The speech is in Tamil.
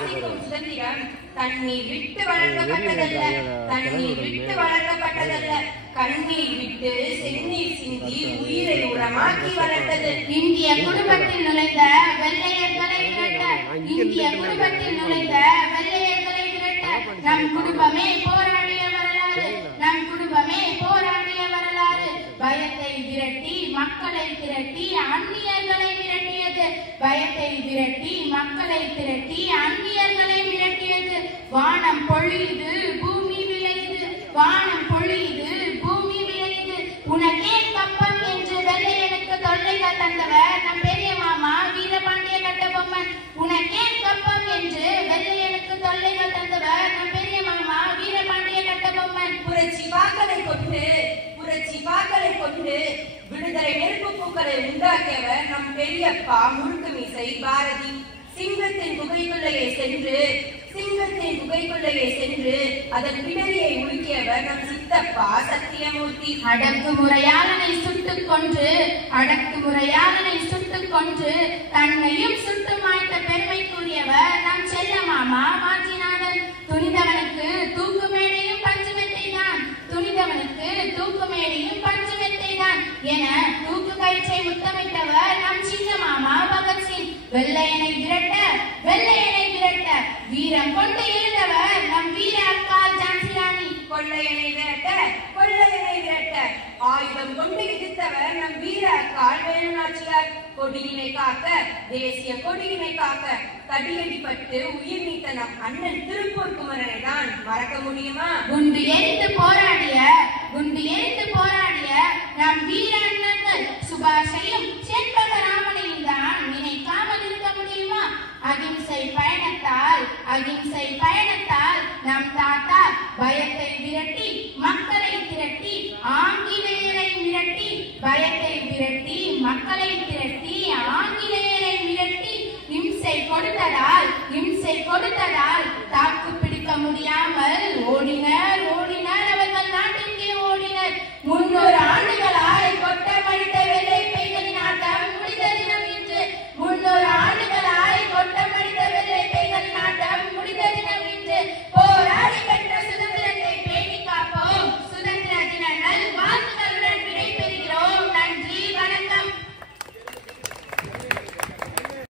சுவாசிக்கும் சுதந்திரம் தண்ணீர் விட்டு வளர்க்கப்பட்டதல்ல, தண்ணீர் விட்டு வளர்க்கப்பட்டதல்ல, கண்ணீர் விட்டு செந்நீர் சிந்தி உயிரை உரமாக்கி வளர்த்தது. இந்திய குடும்பத்தில் நுழைந்த வெள்ளையர்களை விரட்ட, இந்திய குடும்பத்தில் நுழைந்த வெள்ளையர்களை விரட்ட நம் குடும்பமே போராடிய வரலாறு, நம் குடும்பமே போராடிய வரலாறு. பயத்தை விரட்டி மக்களை திரட்டி அந்நியர்களை விரட்டியது, பயத்தை விரட்டி மக்களை திரட்டி அந்நியர்களை விரட்டியது. வானம் பொழியுது பூமி விளையுது, வானம் பொழியுது பூமி விளையுது. உனக்கே கப்பம் என்று வெள்ளையனுக்கு தொல்லைகள் தந்தவர் நம் பெரிய மாமா வீரபாண்டிய கட்டபொம்மன். உனக்கே கப்பம் என்று வெள்ளையனுக்கு தொல்லைகள் தந்தவர் நம் பெரிய மாமா வீரபாண்டிய கட்டபொம்மன். புரட்சி வாக்களை கொண்டு, புரட்சி வாக்களை கொண்டு விடுதலை நெருப்பு பூக்களை உண்டாக்கியவர் நம் பெரியப்பா முறுக்கு மீசை பாரதி. சிங்கத்தின் குகைக்குள்ளேயே சென்று, சிங்கத்தின் குகைக்குள்ளேயே சென்று அதன் பிடரியை உலுக்கியவர் நம் சித்தப்பா சத்தியமூர்த்தி. அடக்குமுறையாளனை சுட்டுக் கொன்று, அடக்குமுறையாளனை சுட்டுக் கொன்று தன்னையும் சுட்டு மாய்த்த பெருமைக்குரியவர் நம் செல்ல மாமா வாஞ்சிநாதன். துணிந்தவனுக்கு தூக்கு மேடையும் பஞ்சுமெத்தை தான், துணிந்தவனுக்கு தூக்கு மேடையும் பஞ்சுமெத்தை தான் என தூக்கு கயிற்றை முத்தமிட்டவர் நம் சின்ன மாமா பகத்சிங். வெள்ளையனை விரட்ட, வெள்ளையனை விரட்ட வீரம் கொண்டு எழுந்தவர் நம் வீர அக்கால் ஜான்சி ராணி. கொள்ளையனை விரட்ட, கொள்ளையனை விரட்ட ஆயுதம் கொண்டு எதிர்த்தவர் நம் வீர அக்கால் வேலு நாச்சியார். கொடியினை காக்க, தேசிய கொடியினை காக்க தடியடிப்பட்டு உயிர் நீத்த நம் அண்ணன் திருப்பூர் குமரனை தான் மறக்க முடியுமா? குண்டு எரிந்து போராடிய, குண்டு எரிந்து போராடிய நம் வீர அண்ணன்கள் சுபாஷையும் செண்பகராமனையும் தான் நினைக்காமல் இருக்க முடியுமா? அகிம்சை பயணத்தால், அகிம்சை பயணத்தால் நம் தாத்தா பயத்தை விரட்டி மக்களை திரட்டி ஆங்கிலேயரை மிரட்டி, பயத்தை விரட்டி மக்களை திரட்டி ஆங்கிலேயரை மிரட்டி இம்சை கொடுத்ததால், இம்சை கொடுத்ததால்